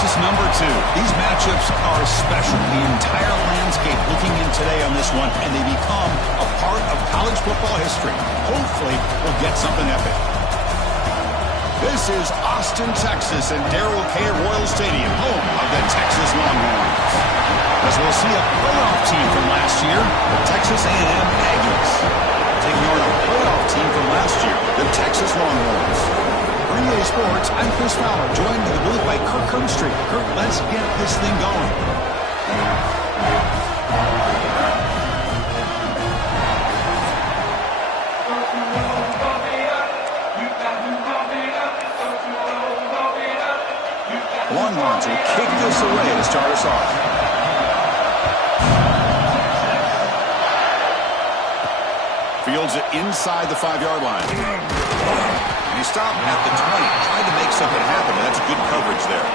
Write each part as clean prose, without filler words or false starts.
versus number 2. These matchups are special. The entire landscape looking in today on this one, and they become a part of college football history. Hopefully, we'll get something epic. This is Austin, Texas, and Darrell K. Royal Stadium, home of the Texas Longhorns. As we'll see a playoff team from last year, the Texas A&M Aggies. Taking on a playoff team from last year, the Texas Longhorns. For EA Sports, I'm Chris Fowler, joined in the booth by Kirk Herbstreit. Kirk, let's get this thing going. Longhorns will kick this away to start us off. Fields it inside the 5-yard line. And he stopped at the 20, tried to make something happen, but that's good coverage there.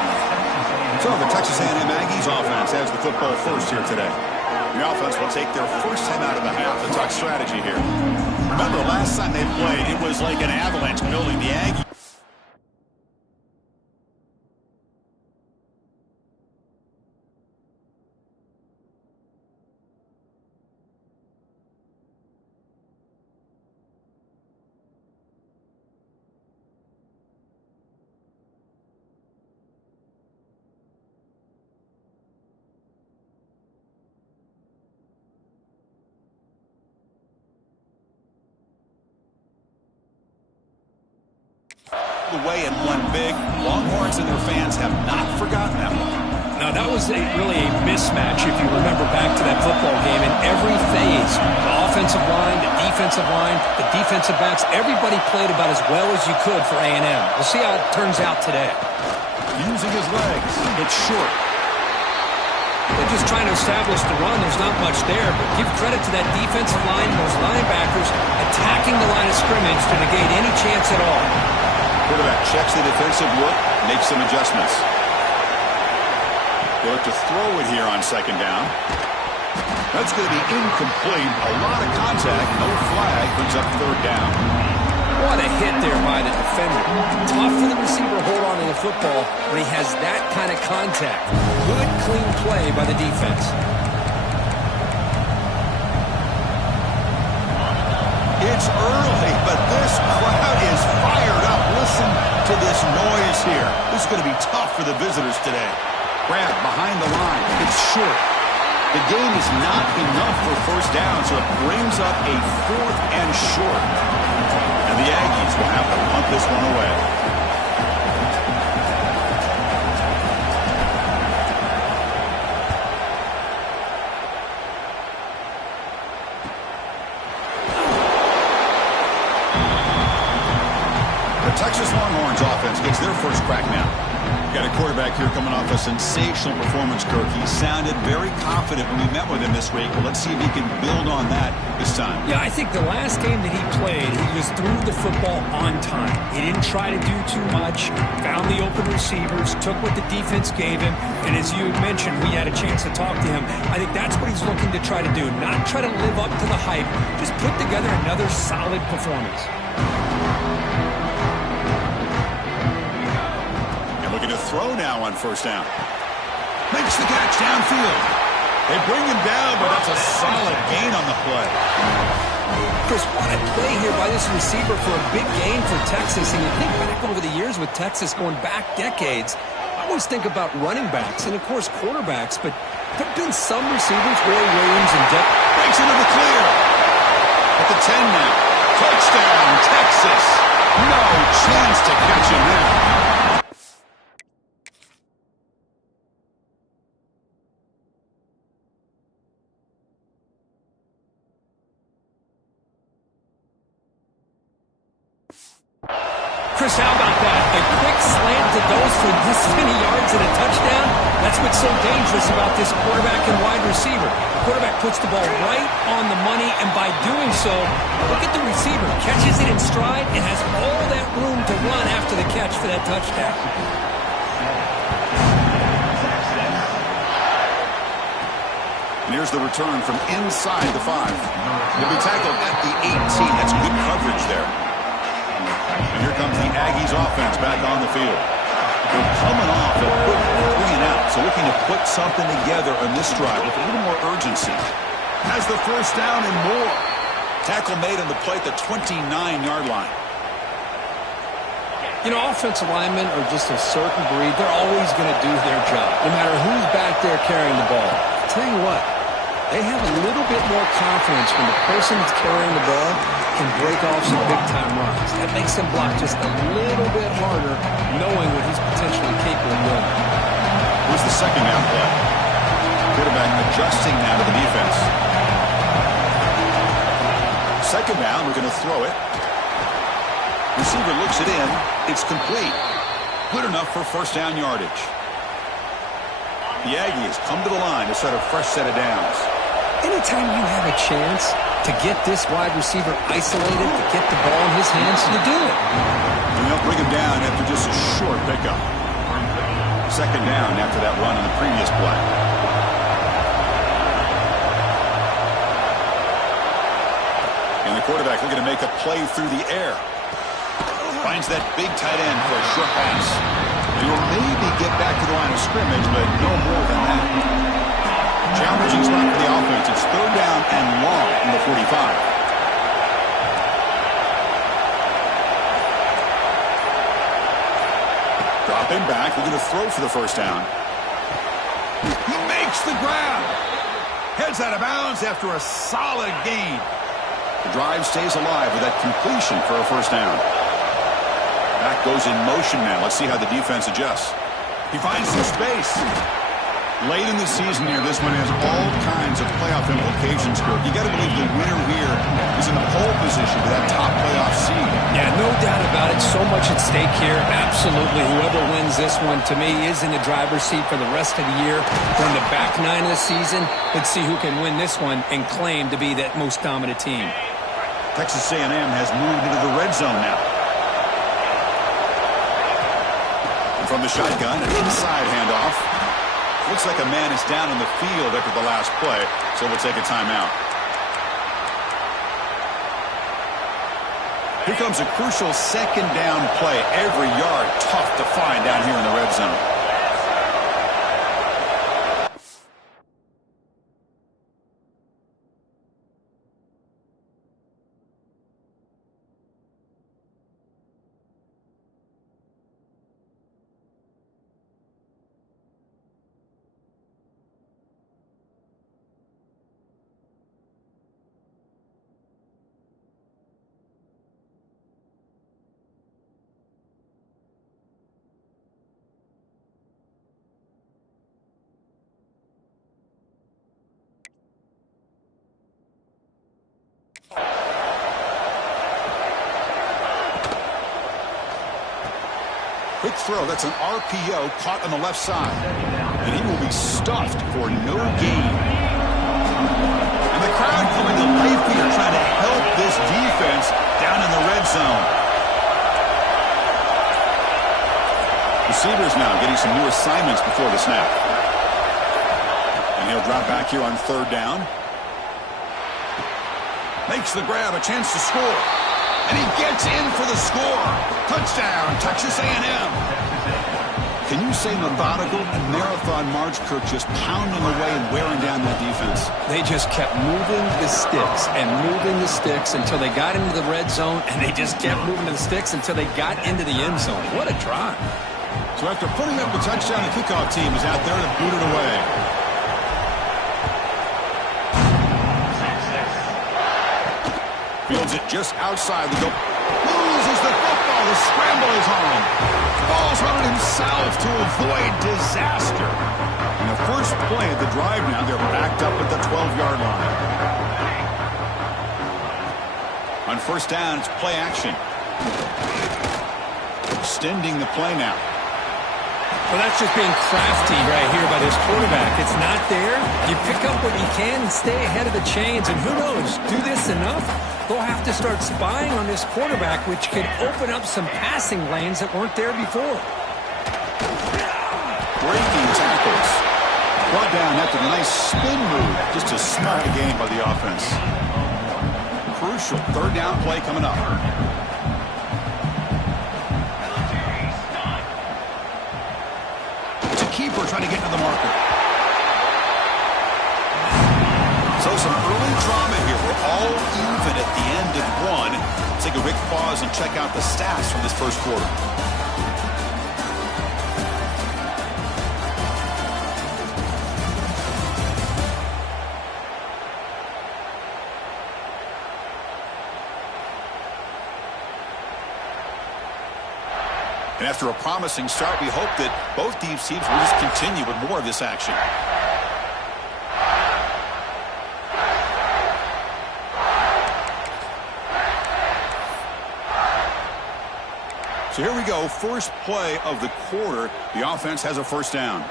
So the Texas A&M Aggies offense has the football first here today. The offense will take their first time out of the half to talk strategy here. Remember, last time they played, it was like an avalanche building. The Aggies. Away and won big. Longhorns and their fans have not forgotten that one. Now, that was really a mismatch, if you remember back to that football game. In every phase, the offensive line, the defensive backs, everybody played about as well as you could for A&M. We'll see how it turns out today. Using his legs. It's short. They're just trying to establish the run. There's not much there, but give credit to that defensive line, those linebackers attacking the line of scrimmage to negate any chance at all. Quarterback checks the defensive look, makes some adjustments. They look to throw it here on second down. That's going to be incomplete. A lot of contact, no flag, brings up third down. What a hit there by the defender. Tough for the receiver to hold on to the football when he has that kind of contact. Good, clean play by the defense. It's early, but this crowd is fired up. Listen to this noise here. This is going to be tough for the visitors today. Grab behind the line. It's short. The game is not enough for first down, so it brings up a 4th and short. And the Aggies will have to punt this one away. Texas Longhorns offense gets their first crack now. Got a quarterback here coming off a sensational performance, Kirk. He sounded very confident when we met with him this week. Well, let's see if he can build on that this time. Yeah, I think the last game that he played, he was through the football on time. He didn't try to do too much, found the open receivers, took what the defense gave him, and as you mentioned, we had a chance to talk to him. I think that's what he's looking to try to do, not try to live up to the hype, just put together another solid performance. Looking to throw now on first down. Makes the catch downfield. They bring him down, but that's a solid gain on the play. Chris, what a play here by this receiver for a big gain for Texas. And you think back over the years with Texas going back decades, I always think about running backs and, of course, quarterbacks. But there have been some receivers, Roy Williams and Jeff. Breaks into the clear. At the 10 now. Touchdown, Texas. No chance to catch him there. Chris, how about that? A quick slant that goes for this many yards and a touchdown. That's what's so dangerous about this quarterback and wide receiver. The quarterback puts the ball right on the money, and by doing so, look at the receiver. Catches it in stride and has all that room to run after the catch for that touchdown. And here's the return from inside the 5. He'll be tackled at the 18. That's good coverage there. And here comes the Aggies offense back on the field. They're coming off a quick 3-and-out, so looking to put something together on this drive with a little more urgency. Has the first down and more. Tackle made on the play at the 29-yard line. You know, offensive linemen are just a certain breed. They're always going to do their job, no matter who's back there carrying the ball. I'll tell you what, they have a little bit more confidence when the person that's carrying the ball can break off some big-time runs. That makes them block just a little bit harder, knowing what he's potentially capable of doing. Here's the second down play. Quarterback adjusting now to the defense. Second down, we're going to throw it. Receiver looks it in. It's complete. Good enough for first down yardage. The Aggies come to the line to set a fresh set of downs. Anytime you have a chance to get this wide receiver isolated, to get the ball in his hands, you do it. And they'll bring him down after just a short pickup. Second down after that run on the previous play. And the quarterback looking to make a play through the air. Finds that big tight end for a short pass. He will maybe get back to the line of scrimmage, but no more than that. Challenging spot for the offense. It's third down and long from the 45. Dropping back. We're going to throw for the first down. He makes the grab. Heads out of bounds after a solid gain. The drive stays alive with that completion for a first down. Back goes in motion now. Let's see how the defense adjusts. He finds some space. Late in the season here, this one has all kinds of playoff implications, Kirk. You got to believe the winner here is in the pole position for that top playoff seed. Yeah, no doubt about it. So much at stake here. Absolutely. Whoever wins this one, to me, is in the driver's seat for the rest of the year. We're in the back nine of the season. Let's see who can win this one and claim to be that most dominant team. Texas A&M has moved into the red zone now. From the shotgun, an inside handoff. Looks like a man is down in the field after the last play, so we'll take a timeout. Here comes a crucial second down play. Every yard tough to find down here in the red zone. Quick throw. That's an RPO caught on the left side. And he will be stuffed for no gain. And the crowd coming to life here trying to help this defense down in the red zone. Receivers now getting some new assignments before the snap. And he'll drop back here on third down. Makes the grab, a chance to score. And he gets in for the score. Touchdown, Texas A&M. Can you say methodical and marathon march, Kirk, just pounding away and wearing down that defense? They just kept moving the sticks and moving the sticks until they got into the red zone, and they just kept moving the sticks until they got into the end zone. What a drive. So after putting up a touchdown, the kickoff team is out there to boot it away. Fields it just outside the goal. Loses the football. The scramble is on. Falls on it himself to avoid disaster. And the first play of the drive now, they're backed up at the 12-yard line. On first down, it's play action. Extending the play now. Well, that's just being crafty right here by this quarterback. It's not there. You pick up what you can and stay ahead of the chains. And who knows, do this enough, they'll have to start spying on this quarterback, which could open up some passing lanes that weren't there before. Breaking tackles. Brought down after the nice spin move. Just a smart game by the offense. Crucial third down play coming up. receiver trying to get to the marker. So some early drama here. We're all even at the end of one. Let's take a quick pause and check out the stats from this first quarter. And after a promising start, we hope that both these teams will just continue with more of this action. So here we go, first play of the quarter. The offense has a first down.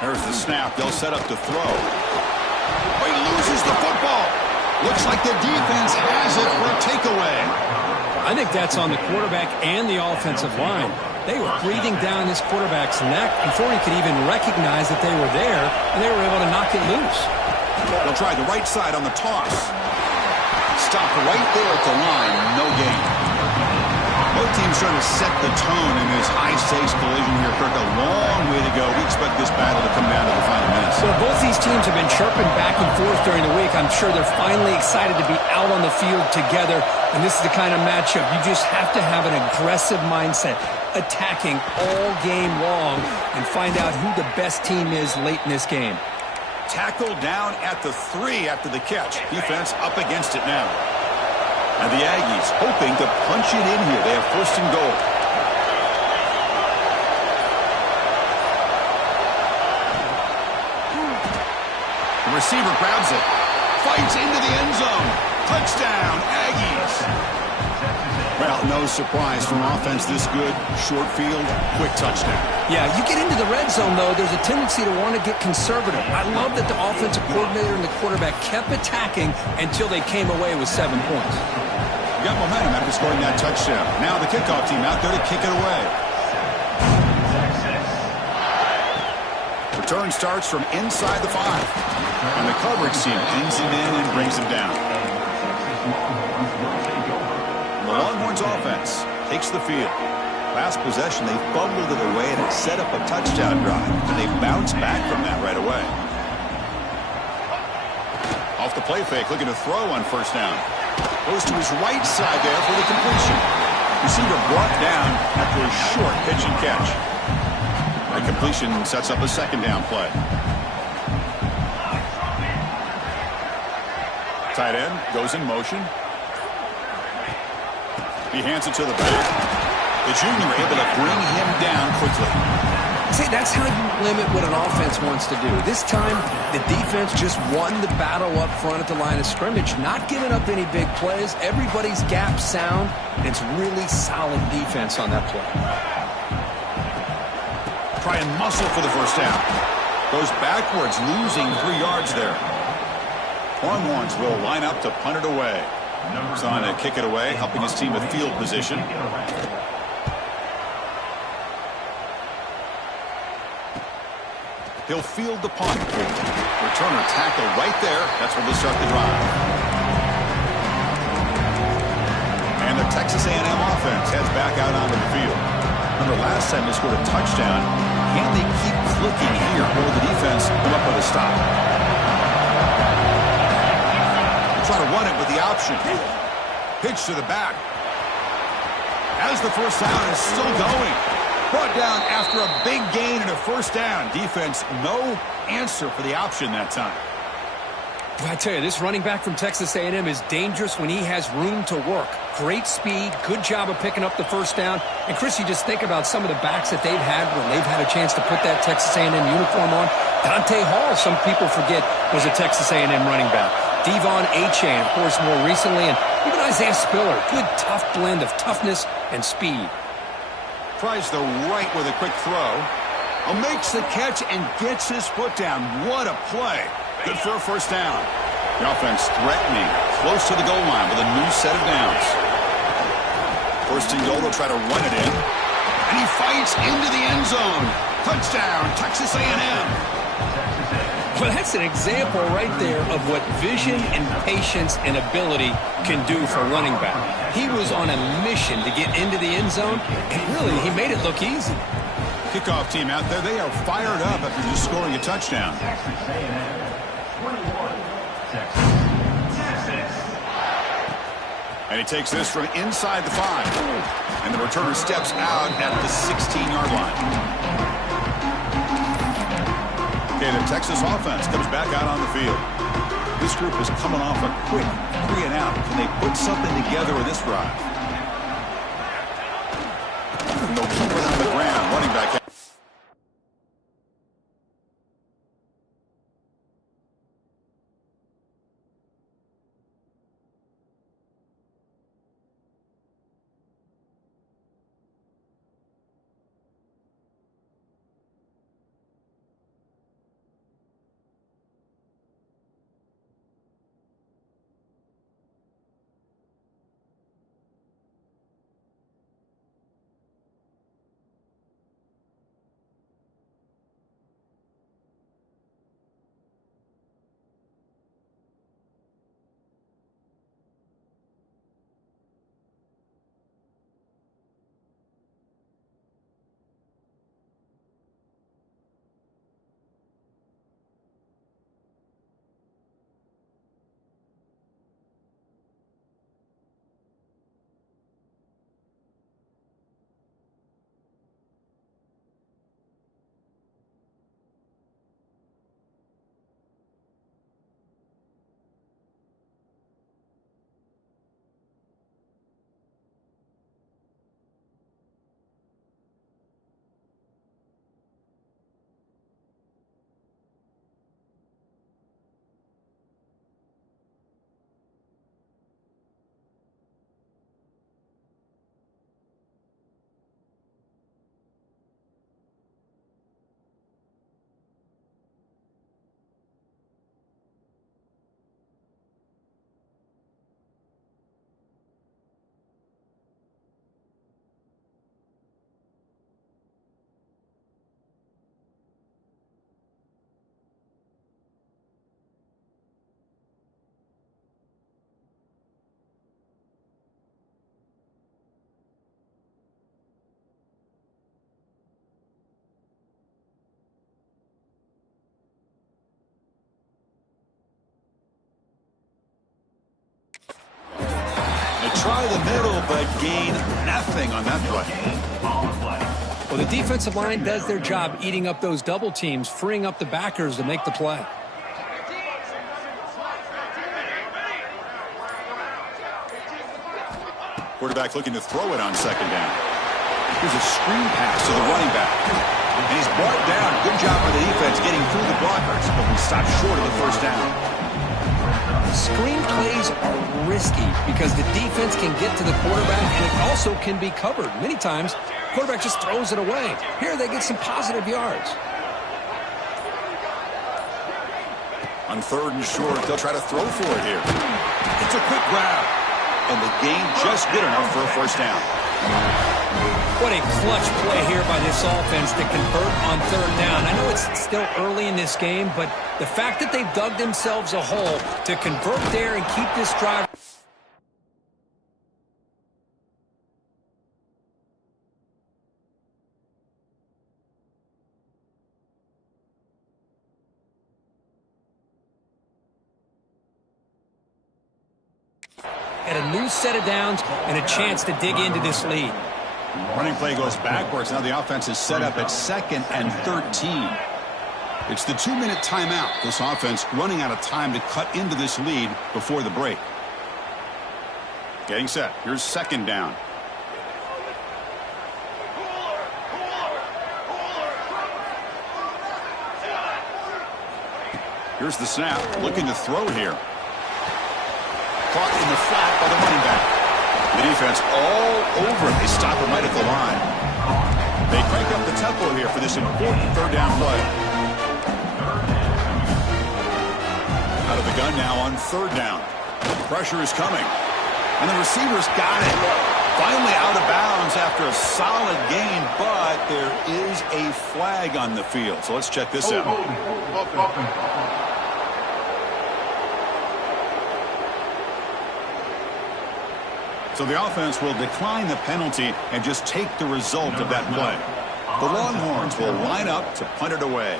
There's the snap. They'll set up to throw. Oh, he loses the football. Looks like the defense has it for a takeaway. I think that's on the quarterback and the offensive line. They were breathing down this quarterback's neck before he could even recognize that they were there, and they were able to knock it loose. They'll try the right side on the toss. Stop right there at the line. No gain. Both teams trying to set the tone in this high-stakes collision here. Kirk, a long way to go. We expect this battle to come down to the final minutes. Well, both these teams have been chirping back and forth during the week. I'm sure they're finally excited to be out on the field together, and this is the kind of matchup you just have to have an aggressive mindset, attacking all game long, and find out who the best team is late in this game. Tackle down at the 3 after the catch. Defense up against it now. And the Aggies hoping to punch it in here. They have first and goal. The receiver grabs it. Fights into the end zone. Touchdown, Aggies. Well, no surprise from offense this good. Short field, quick touchdown. Yeah, you get into the red zone, though, there's a tendency to want to get conservative. I love that the offensive coordinator and the quarterback kept attacking until they came away with 7 points. Got momentum after scoring that touchdown. Now the kickoff team out there to kick it away. Return starts from inside the 5. And the coverage team pins him in and brings him down. The Longhorns offense takes the field. Last possession, they fumbled it away and it set up a touchdown drive. And they bounced back from that right away. Off the play fake, looking to throw on first down. Goes to his right side there for the completion. Receiver brought down after a short pitch and catch. That completion sets up a second down play. Tight end goes in motion. He hands it to the back. The junior able to bring him down quickly. See, that's how you limit what an offense wants to do. This time, the defense just won the battle up front at the line of scrimmage, not giving up any big plays. Everybody's gap sound, and it's really solid defense on that play. Try and muscle for the first down. Goes backwards, losing 3 yards there. Longhorns will line up to punt it away. He's on to kick it away, helping his team with field position. He'll field the punt. Returner tackle right there. That's where they'll start the drive. And the Texas A&M offense heads back out onto the field. Remember last time they scored a touchdown. Can they keep clicking here? Or will the defense come up with a stop? Try to run it with the option. Pitch to the back. As the first down is still going. Brought down after a big gain and a first down. Defense, no answer for the option that time. I tell you, this running back from Texas A&M is dangerous when he has room to work. Great speed, good job of picking up the first down. And, Chris, you just think about some of the backs that they've had when they've had a chance to put that Texas A&M uniform on. Dante Hall, some people forget, was a Texas A&M running back. Devon Achane, of course, more recently. And even Isaiah Spiller, good tough blend of toughness and speed. Tries the right with a quick throw. Makes the catch and gets his foot down. What a play. Good for a first down. The offense threatening, close to the goal line with a new set of downs. First and goal, they'll try to run it in. And he fights into the end zone. Touchdown, Texas A&M. Well, that's an example right there of what vision and patience and ability can do for running back. He was on a mission to get into the end zone, and really, he made it look easy. Kickoff team out there, they are fired up after just scoring a touchdown. And he takes this from inside the 5. And the returner steps out at the 16-yard line. Okay, the Texas offense comes back out on the field. This group is coming off a quick 3-and-out. Can they put something together with this drive? And they'll keep it on the ground, running back. Try the middle, but gain nothing on that play. Well, the defensive line does their job eating up those double teams, freeing up the backers to make the play. Quarterback looking to throw it on second down. Here's a screen pass to the running back. And he's brought down. Good job by the defense getting through the blockers, but we stopped short of the first down. Screen plays are risky because the defense can get to the quarterback, and it also can be covered. Many times, quarterback just throws it away. Here, they get some positive yards. On 3rd and short, they'll try to throw for it here. It's a quick grab, and the gain just good enough for a first down. What a clutch play here by this offense to convert on 3rd down. I know it's still early in this game, but the fact that they've dug themselves a hole to convert there and keep this drive. At a new set of downs and a chance to dig into this lead. Running play goes backwards. Now the offense is set up at 2nd and 13. It's the 2-minute timeout. This offense running out of time to cut into this lead before the break. Getting set. Here's 2nd down. Here's the snap. Looking to throw here. Caught in the flat by the running back. The defense all over it. They stop it right at the line. They crank up the tempo here for this important 3rd down play. Out of the gun now on 3rd down. Pressure is coming. And the receiver's got it. Finally out of bounds after a solid gain, but there is a flag on the field. So let's check this out. So the offense will decline the penalty and just take the result of that play. The Longhorns will line up to punt it away.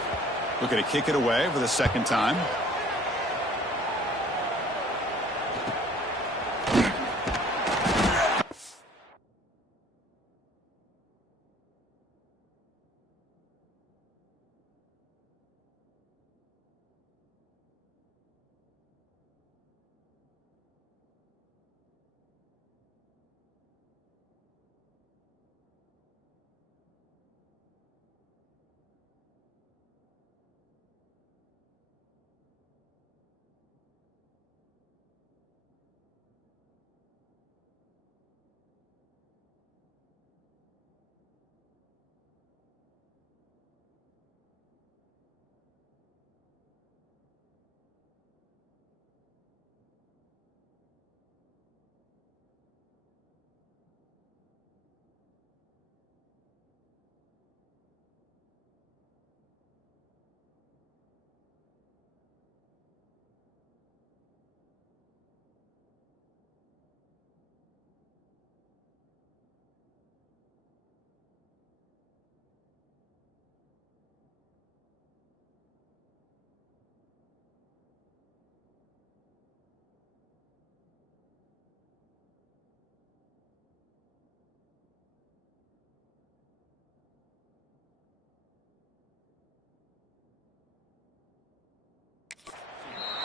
Looking to kick it away for the second time.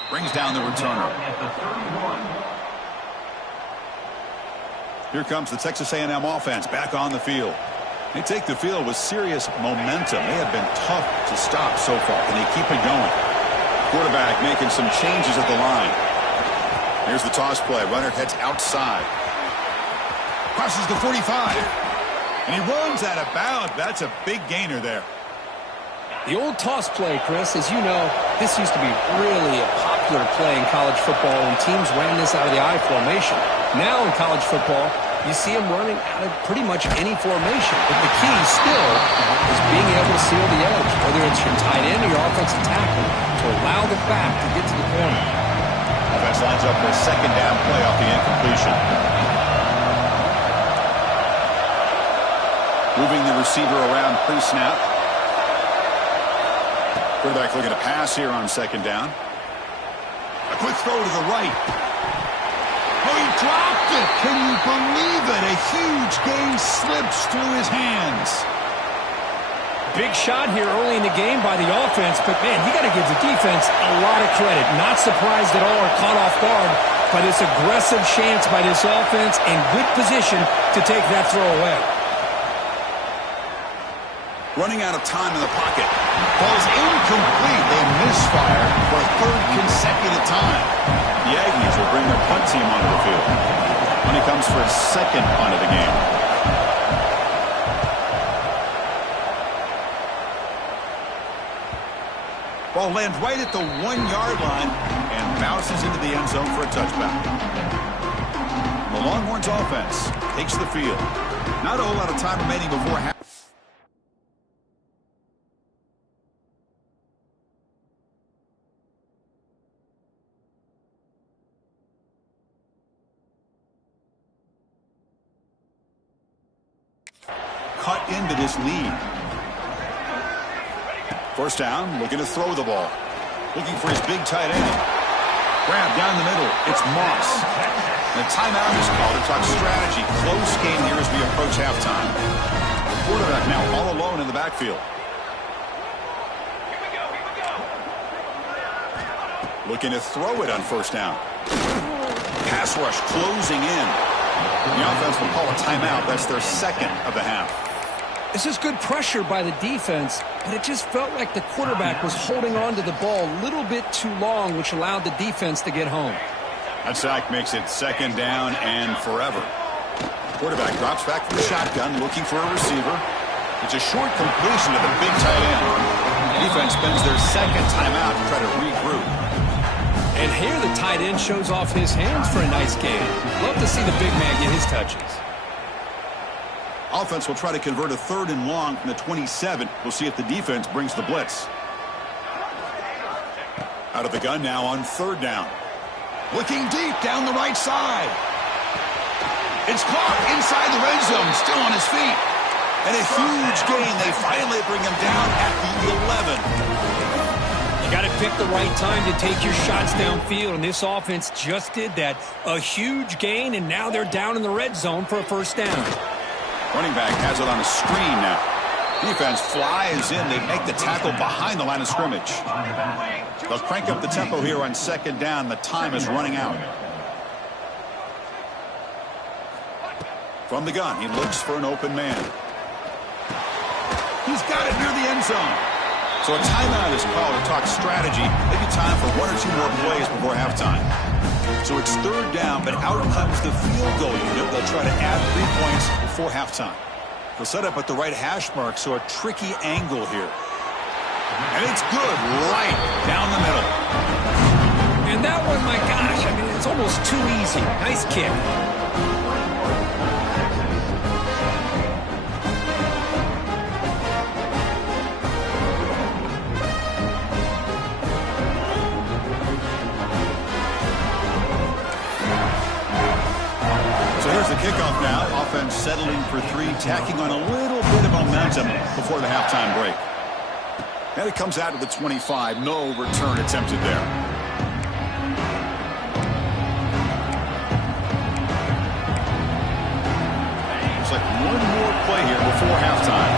Brings down the returner. Here comes the Texas A&M offense back on the field. They take the field with serious momentum. They have been tough to stop so far, and they keep it going. Quarterback making some changes at the line. Here's the toss play. Runner heads outside. Crosses the 45. And he runs out of bounds. That's a big gainer there. The old toss play, Chris, as you know, this used to be really a popular play in college football when teams ran this out of the I formation. Now in college football, you see them running out of pretty much any formation. But the key still is being able to seal the edge, whether it's your tight end or your offensive tackle, to allow the back to get to the corner. Offense lines up for a second down play off the incompletion. Moving the receiver around pre-snap. Quarterback looking to pass here on second down. A quick throw to the right. Oh, he dropped it. Can you believe it? A huge gain slips through his hands. Big shot here early in the game by the offense, but, man, you got to give the defense a lot of credit. Not surprised at all or caught off guard by this aggressive chance by this offense in good position to take that throw away. Running out of time in the pocket. Ball's incomplete. They misfire for a third consecutive time. The Aggies will bring their punt team onto the field. When it comes for a second punt of the game. Ball lands right at the 1-yard line and bounces into the end zone for a touchback. The Longhorns offense takes the field. Not a whole lot of time remaining before half. Cut into this lead. First down, looking to throw the ball. Looking for his big tight end. Grab down the middle. It's Moss. And a timeout is called to talk strategy. Close game here as we approach halftime. Quarterback now all alone in the backfield. Looking to throw it on first down. Pass rush closing in. The offense will call a timeout. That's their second of the half. This is good pressure by the defense, but it just felt like the quarterback was holding on to the ball a little bit too long, which allowed the defense to get home. That sack makes it second down and forever. Quarterback drops back from the shotgun, looking for a receiver. It's a short completion to the big tight end. The defense spends their second timeout to try to regroup. And here the tight end shows off his hands for a nice game. Love to see the big man get his touches. Offense will try to convert a 3rd and long from the 27. We'll see if the defense brings the blitz. Out of the gun now on 3rd down. Looking deep down the right side. It's caught inside the red zone, still on his feet. And a huge gain. They finally bring him down at the 11. You got to pick the right time to take your shots downfield, and this offense just did that. A huge gain, and now they're down in the red zone for a 1st down. Running back has it on a screen now. Defense flies in. They make the tackle behind the line of scrimmage. They'll crank up the tempo here on 2nd down. The time is running out. From the gun, he looks for an open man. He's got it near the end zone. So a timeout is called to talk strategy. Maybe time for 1 or 2 more plays before halftime. So it's 3rd down, but out comes the field goal unit. They'll try to add 3 points before halftime. They'll set up at the right hash mark, so a tricky angle here. And it's good right down the middle. And that one, my gosh, I mean, it's almost too easy. Nice kick. Here's the kickoff now. Offense settling for 3, tacking on a little bit of momentum before the halftime break. And it comes out to the 25. No return attempted there. Looks like one more play here before halftime.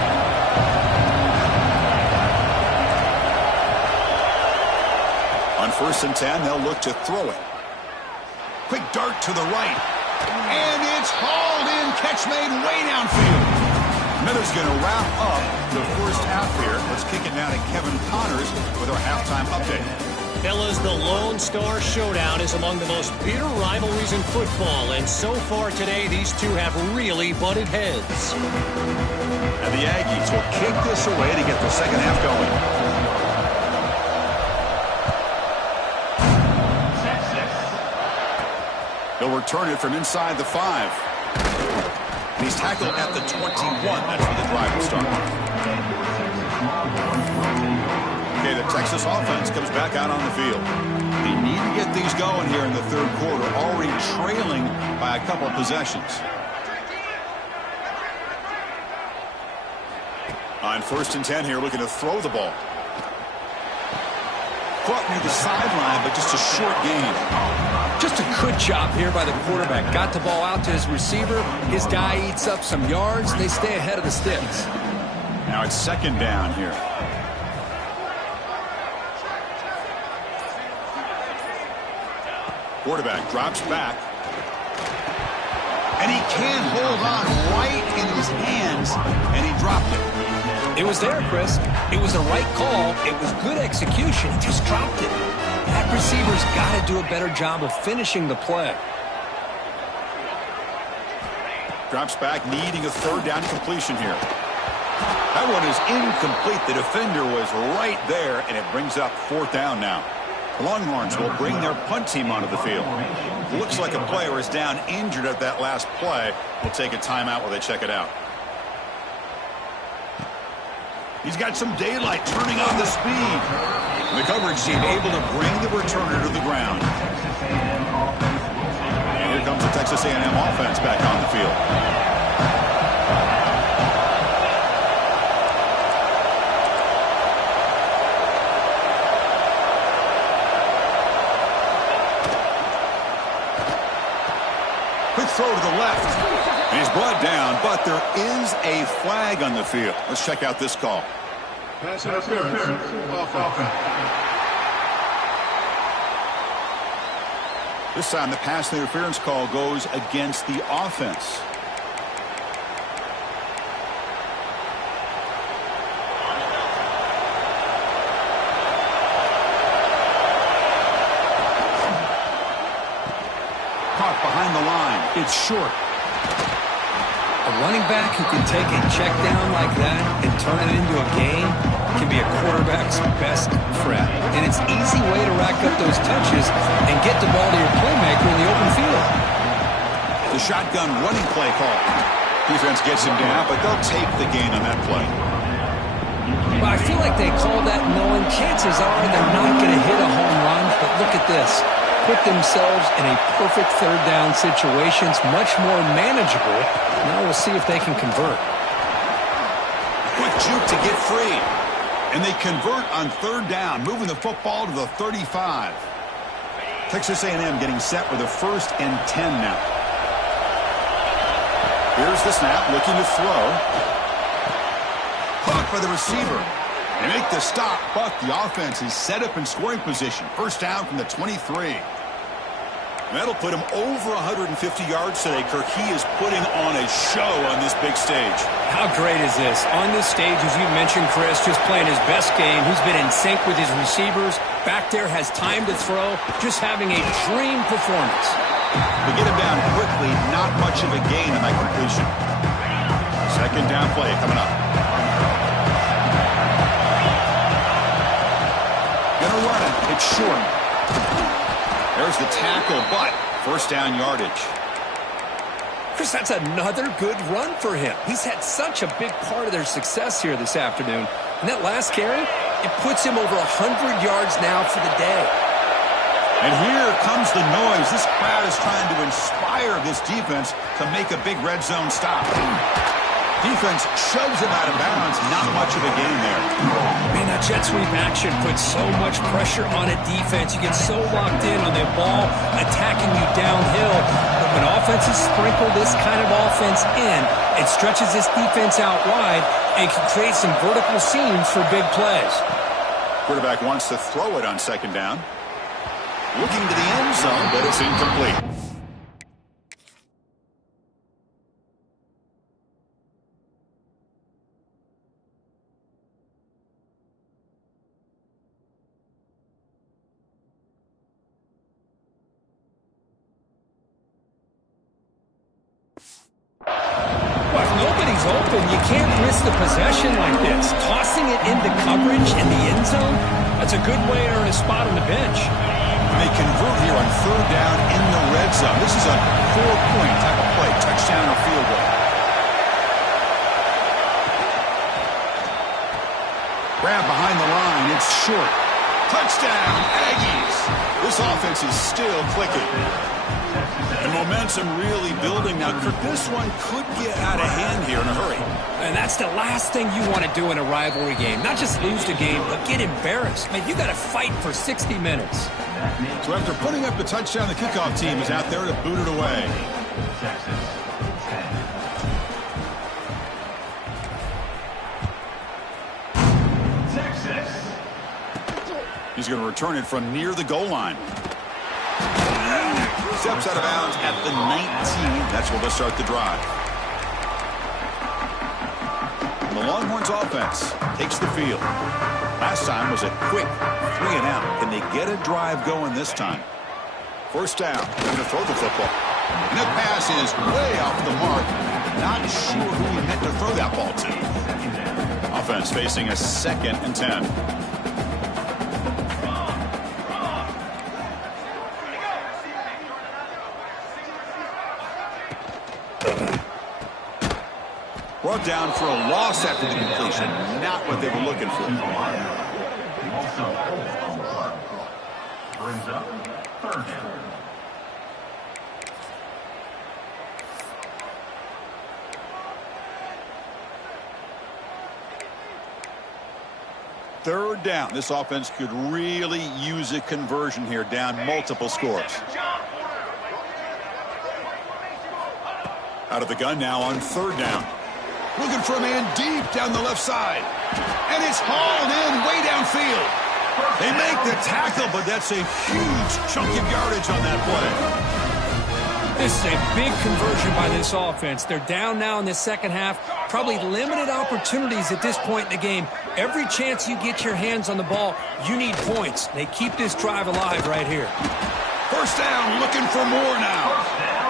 On 1st and 10, they'll look to throw it. Quick dart to the right. And it's hauled in. Catch made way downfield. Miller's going to wrap up the 1st half here. Let's kick it now to Kevin Connors with our halftime update. Fellas, the Lone Star Showdown is among the most bitter rivalries in football, and so far today, these two have really butted heads. And the Aggies will kick this away to get the 2nd half going. They'll return it from inside the 5. And he's tackled at the 21. That's where the drive will start. Okay, the Texas offense comes back out on the field. They need to get these going here in the 3rd quarter, already trailing by a couple possessions. On 1st and 10 here, looking to throw the ball. Caught near the sideline, but just a short gain. Just a good job here by the quarterback. Got the ball out to his receiver. His guy eats up some yards. They stay ahead of the sticks. Now it's 2nd down here. Quarterback drops back. And he can't hold on right in his hands, and he dropped it. It was there, Chris. It was the right call. It was good execution. He just dropped it. That receiver's got to do a better job of finishing the play. Drops back, needing a 3rd down completion here. That one is incomplete. The defender was right there, and it brings up 4th down now. The Longhorns will bring their punt team onto the field. Looks like a player is down injured at that last play. We'll take a timeout while they check it out. He's got some daylight turning on the speed. The coverage team able to bring the returner to the ground. And here comes the Texas A&M offense back on the field. Quick throw to the left. And he's brought down, but there is a flag on the field. Let's check out this call. Pass interference. Offense. This time the pass interference call goes against the offense. Caught behind the line. It's short. A running back who can take a check down like that and turn it into a gain can be a quarterback's best friend. And it's an easy way to rack up those touches and get the ball to your playmaker in the open field. The shotgun running play call. Defense gets him down, but they'll take the gain on that play. Well, I feel like they call that knowing chances are they're not going to hit a home run, but look at this. Put themselves in a perfect third down situations, much more manageable. Now we'll see if they can convert. Quick juke to get free. And they convert on third down, moving the football to the 35. Texas A&M getting set with a 1st and 10 now. Here's the snap, looking to throw. Caught by the receiver. They make the stop, but the offense is set up in scoring position. 1st down from the 23. That'll put him over 150 yards today, Kirk. He is putting on a show on this big stage. How great is this? On this stage, as you mentioned, Chris, just playing his best game. He's been in sync with his receivers. Back there, has time to throw. Just having a dream performance. They get him down quickly. Not much of a gain on that completion. 2nd down play coming up. Gonna run it. It's short. There's the tackle, but 1st down yardage. Chris, that's another good run for him. He's had such a big part of their success here this afternoon. And that last carry, it puts him over 100 yards now for the day. And here comes the noise. This crowd is trying to inspire this defense to make a big red zone stop. Defense shoves him out of bounds. Not much of a gain there. Man, that jet sweep action puts so much pressure on a defense. You get so locked in on the ball attacking you downhill. But when offenses sprinkle this kind of offense in, it stretches this defense out wide and can create some vertical seams for big plays. Quarterback wants to throw it on 2nd down. Looking to the end zone, but it's incomplete. Open, you can't risk the possession like this. Tossing it into coverage in the end zone, that's a good way to earn a spot on the bench. They convert here on 3rd down in the red zone. This is a 4-point type of play, touchdown or field goal. Grab behind the line, it's short. Touchdown, Aggies! This offense is still clicking. And momentum really building now. Kirk, this one could get out of hand here in a hurry. And that's the last thing you want to do in a rivalry game. Not just lose the game, but get embarrassed. Man, you got to fight for 60 minutes. So after putting up the touchdown, the kickoff team is out there to boot it away. He's going to return it from near the goal line. Steps out of bounds at the 19. That's where they'll start the drive. And the Longhorns offense takes the field. Last time was a quick 3 and out. Can they get a drive going this time? 1st down. They're going to throw the football. And that pass is way off the mark. Not sure who he meant to throw that ball to. Offense facing a 2nd and 10. Brought down for a loss after the completion. Not what they were looking for. Brings up 3rd down. Third down. This offense could really use a conversion here, down multiple scores. Out of the gun now on 3rd down. Looking for a man deep down the left side. And it's hauled in way downfield. They make the tackle, but that's a huge chunk of yardage on that play. This is a big conversion by this offense. They're down now in the 2nd half. Probably limited opportunities at this point in the game. Every chance you get your hands on the ball, you need points. They keep this drive alive right here. 1st down, looking for more now.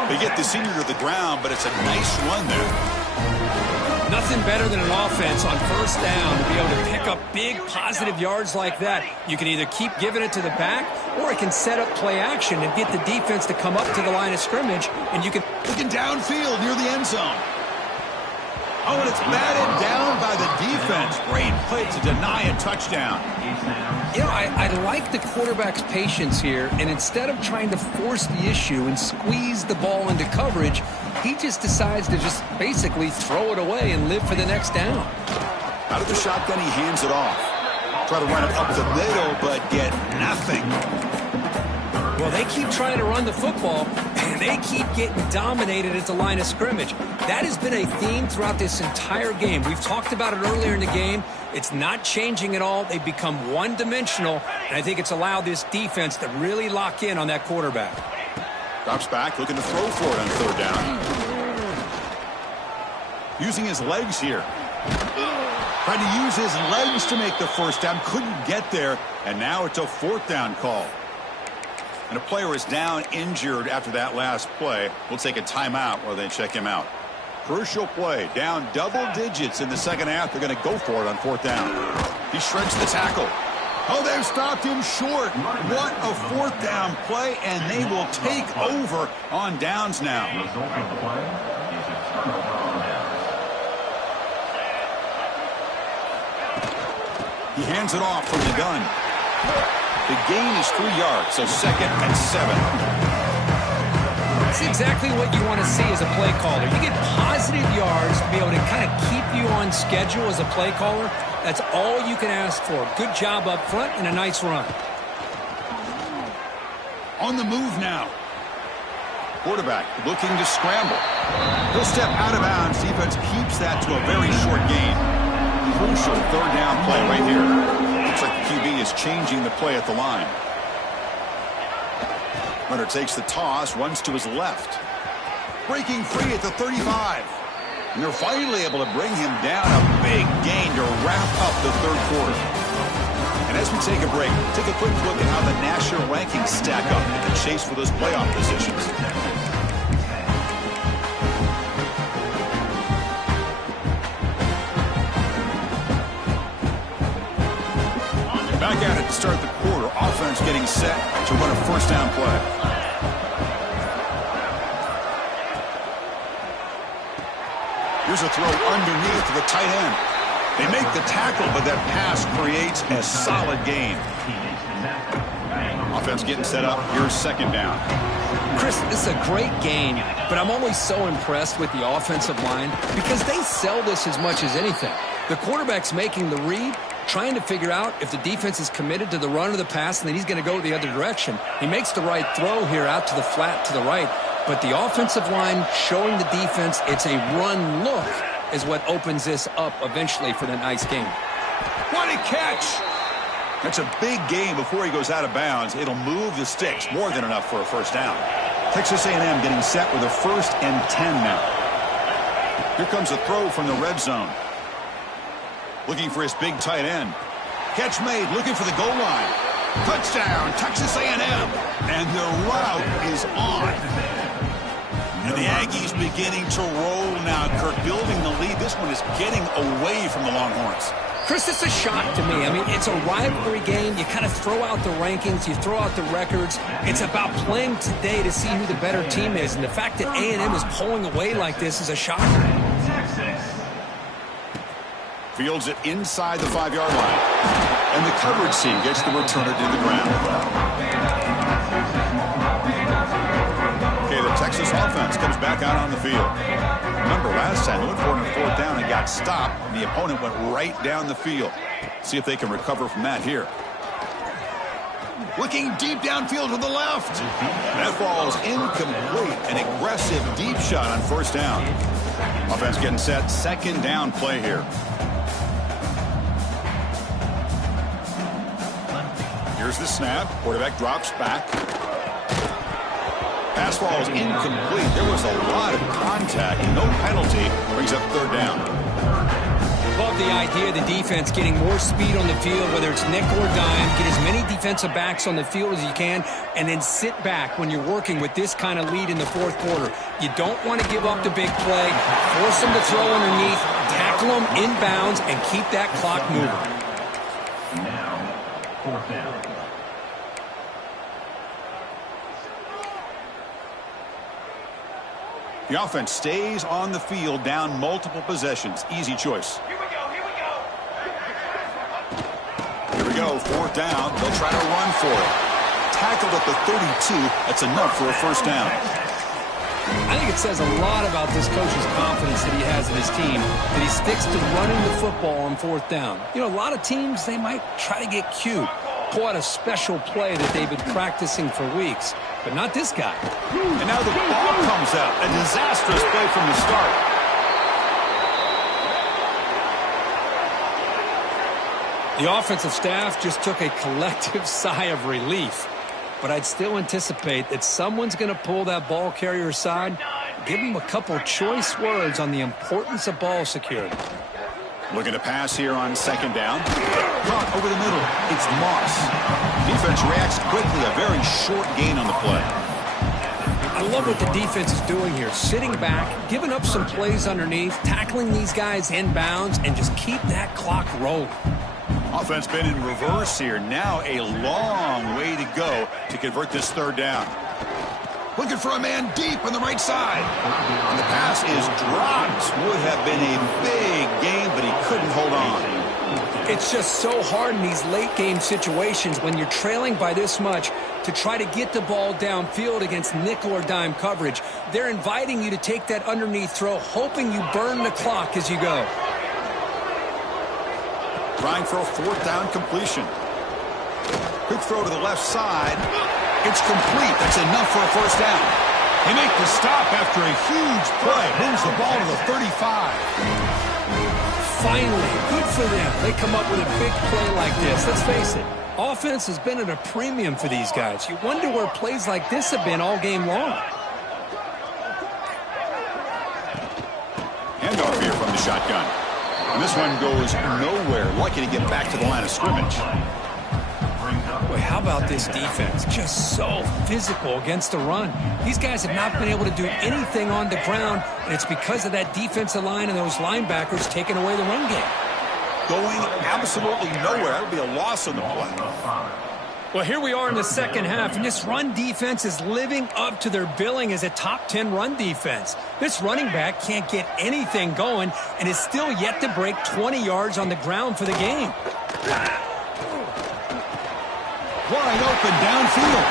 They get the senior to the ground, but it's a nice run there. Nothing better than an offense on 1st down to be able to pick up big positive yards like that. You can either keep giving it to the back, or it can set up play action and get the defense to come up to the line of scrimmage, and you can... Looking downfield near the end zone. Oh, and it's batted down by the defense. Great play to deny a touchdown. You know, I like the quarterback's patience here, and instead of trying to force the issue and squeeze the ball into coverage, he just decides to just basically throw it away and live for the next down. Out of the shotgun, he hands it off. Try to run it up the middle, but get nothing. Well, they keep trying to run the football, and they keep getting dominated at the line of scrimmage. That has been a theme throughout this entire game. We've talked about it earlier in the game. It's not changing at all. They've become one-dimensional, and I think it's allowed this defense to really lock in on that quarterback. Drops back, looking to throw for it on third down. Using his legs here. Tried to use his legs to make the first down. Couldn't get there, and now it's a fourth down call. And a player is down injured after that last play. We'll take a timeout while they check him out. Crucial play. Down double digits in the second half. They're going to go for it on fourth down. He shreds the tackle. Oh, they've stopped him short. What a fourth down play, and they will take over on downs now. He hands it off from the gun. The gain is 3 yards, so 2nd and 7. That's exactly what you want to see as a play caller. You get positive yards to be able to kind of keep you on schedule as a play caller. That's all you can ask for. Good job up front and a nice run. On the move now. Quarterback looking to scramble. He'll step out of bounds. Defense keeps that to a very short gain. Crucial third down play right here. Looks like the QB is changing the play at the line. Runner takes the toss, runs to his left. Breaking free at the 35. And they're finally able to bring him down. A big gain to wrap up the third quarter. And as we take a break, take a quick look at how the national rankings stack up in the chase for those playoff positions. Back at it to start the quarter. Offense getting set to run a first down play. Here's a throw underneath to the tight end. They make the tackle, but that pass creates a solid gain. Offense getting set up. Here's second down. Chris, this is a great game, but I'm always so impressed with the offensive line because they sell this as much as anything. The quarterback's making the read, trying to figure out if the defense is committed to the run or the pass, and then he's going to go the other direction. He makes the right throw here out to the flat to the right, but the offensive line showing the defense it's a run look is what opens this up eventually for the nice game. What a catch! That's a big gain before he goes out of bounds. It'll move the sticks, more than enough for a first down. Texas A&M getting set with a 1st and 10 now. Here comes a throw from the red zone. Looking for his big tight end. Catch made, looking for the goal line. Touchdown, Texas A&M. And the route is on. And the Aggies beginning to roll now. Kirk building the lead. This one is getting away from the Longhorns. Chris, it's a shock to me. I mean, it's a rivalry game. You kind of throw out the rankings. You throw out the records. It's about playing today to see who the better team is. And the fact that A&M is pulling away like this is a shocker. Fields it inside the 5-yard line. And the coverage team gets the returner to the ground. Okay, the Texas offense comes back out on the field. Remember, last time, they went for it on fourth down and got stopped, and the opponent went right down the field. See if they can recover from that here. Looking deep downfield to the left. That ball is incomplete. An aggressive deep shot on first down. Offense getting set. Second down play here. Here's the snap. Quarterback drops back. Pass ball is incomplete. There was a lot of contact. No penalty. Brings up third down. Love the idea of the defense getting more speed on the field, whether it's nickel or dime. Get as many defensive backs on the field as you can, and then sit back when you're working with this kind of lead in the fourth quarter. You don't want to give up the big play. Force them to throw underneath. Tackle them inbounds and keep that clock moving. Now, fourth down. The offense stays on the field, down multiple possessions. Easy choice. Here we go, here we go. Here we go, 4th down. They'll try to run for it. Tackled at the 32. That's enough for a first down. I think it says a lot about this coach's confidence that he has in his team, that he sticks to running the football on 4th down. You know, a lot of teams, they might try to get cute, pull out a special play that they've been practicing for weeks, but not this guy. And now the ball comes out. A disastrous play from the start. The offensive staff just took a collective sigh of relief. But I'd still anticipate that someone's going to pull that ball carrier aside, give him a couple choice words on the importance of ball security. Looking to pass here on 2nd down. Brought over the middle. It's Moss. Defense reacts quickly. A very short gain on the play. I love what the defense is doing here. Sitting back, giving up some plays underneath, tackling these guys in bounds, and just keep that clock rolling. Offense been in reverse here. Now a long way to go to convert this 3rd down. Looking for a man deep on the right side. And the pass is dropped. Would have been a big gain, but he couldn't hold on. It's just so hard in these late game situations when you're trailing by this much to try to get the ball downfield against nickel or dime coverage. They're inviting you to take that underneath throw, hoping you burn the clock as you go. Trying for a 4th down completion. Quick throw to the left side. It's complete. That's enough for a first down. They make the stop after a huge play. Moves the ball to the 35. Finally, good for them. They come up with a big play like this. Let's face it, offense has been at a premium for these guys. You wonder where plays like this have been all game long. Handoff here from the shotgun. And this one goes nowhere. Lucky to get back to the line of scrimmage. Boy, how about this defense? Just so physical against the run. These guys have not been able to do anything on the ground, and it's because of that defensive line and those linebackers taking away the run game. Going absolutely nowhere. That'll be a loss on the play. Well, here we are in the 2nd half, and this run defense is living up to their billing as a top 10 run defense. This running back can't get anything going and is still yet to break 20 yards on the ground for the game. Wide open downfield.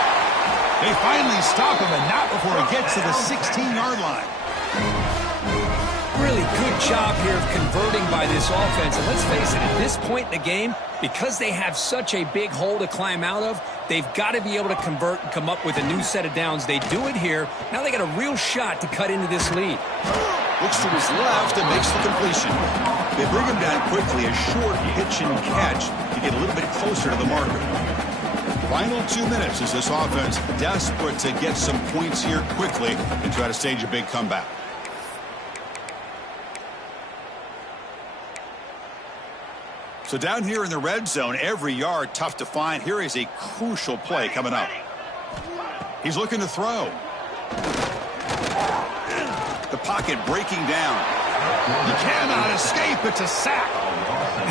They finally stop him, and not before he gets to the 16-yard line. Really good job here of converting by this offense. And let's face it, at this point in the game, because they have such a big hole to climb out of, they've got to be able to convert and come up with a new set of downs. They do it here. Now they got a real shot to cut into this lead. Looks to his left and makes the completion. They bring him down quickly, a short pitch and catch to get a little bit closer to the marker. Final 2 minutes as this offense desperate to get some points here quickly and try to stage a big comeback. So down here in the red zone, every yard tough to find. Here is a crucial play coming up. He's looking to throw. The pocket breaking down. He cannot escape. It's a sack.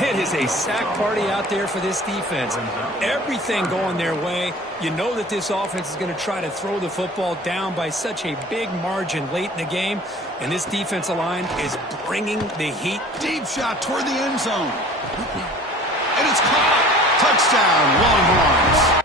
It is a sack party out there for this defense. Everything going their way. You know that this offense is going to try to throw the football down by such a big margin late in the game. And this defensive line is bringing the heat. Deep shot toward the end zone. And it's caught. Touchdown, Longhorns.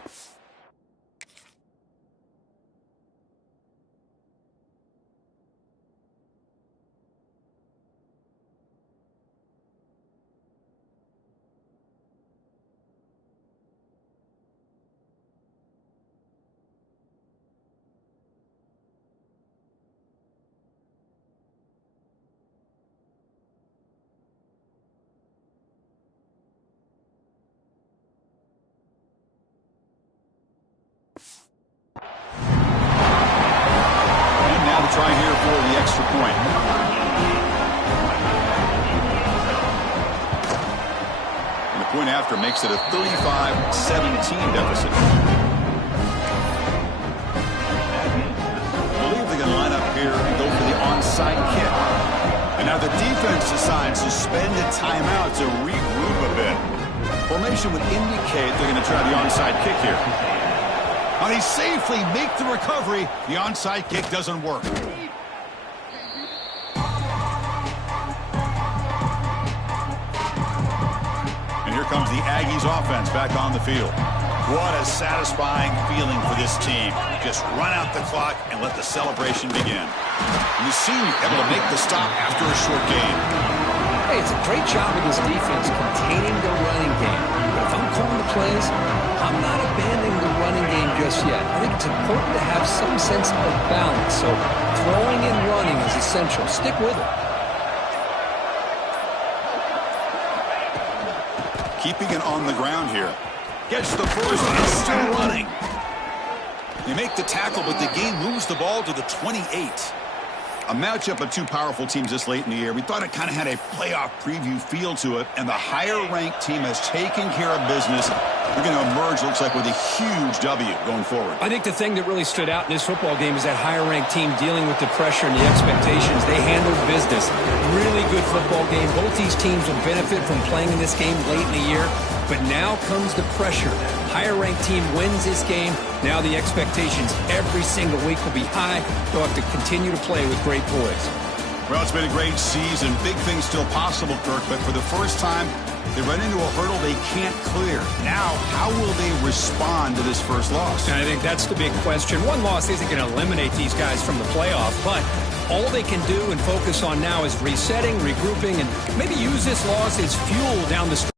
Try here for the extra point. And the point after makes it a 35-17 deficit. I believe they're going to line up here and go for the onside kick. And now the defense decides to spend a timeout to regroup a bit. Formation would indicate they're going to try the onside kick here. And they safely make the recovery. The onside kick doesn't work. here comes the Aggies offense back on the field. What a satisfying feeling for this team. Just run out the clock and let the celebration begin. And the senior able to make the stop after a short game. Hey, it's a great job of this defense containing the running game. But if I'm calling the plays, I'm not abandoning the running game just yet. I think it's important to have some sense of balance. So throwing and running is essential. Stick with it. Keeping it on the ground here. Gets the first and still running. They make the tackle, but the game moves the ball to the 28. A matchup of two powerful teams this late in the year. We thought it kind of had a playoff preview feel to it, and the higher-ranked team has taken care of business. They're going to emerge, looks like, with a huge W going forward. I think the thing that really stood out in this football game is that higher-ranked team dealing with the pressure and the expectations. They handled business. Really good football game. Both these teams will benefit from playing in this game late in the year. But now comes the pressure. Higher-ranked team wins this game. Now the expectations every single week will be high. They'll have to continue to play with great poise. Well, it's been a great season. Big things still possible, Kirk, but for the first time, they run into a hurdle they can't clear. Now, how will they respond to this first loss? And I think that's the big question. One loss isn't going to eliminate these guys from the playoff, but all they can do and focus on now is resetting, regrouping, and maybe use this loss as fuel down the stretch.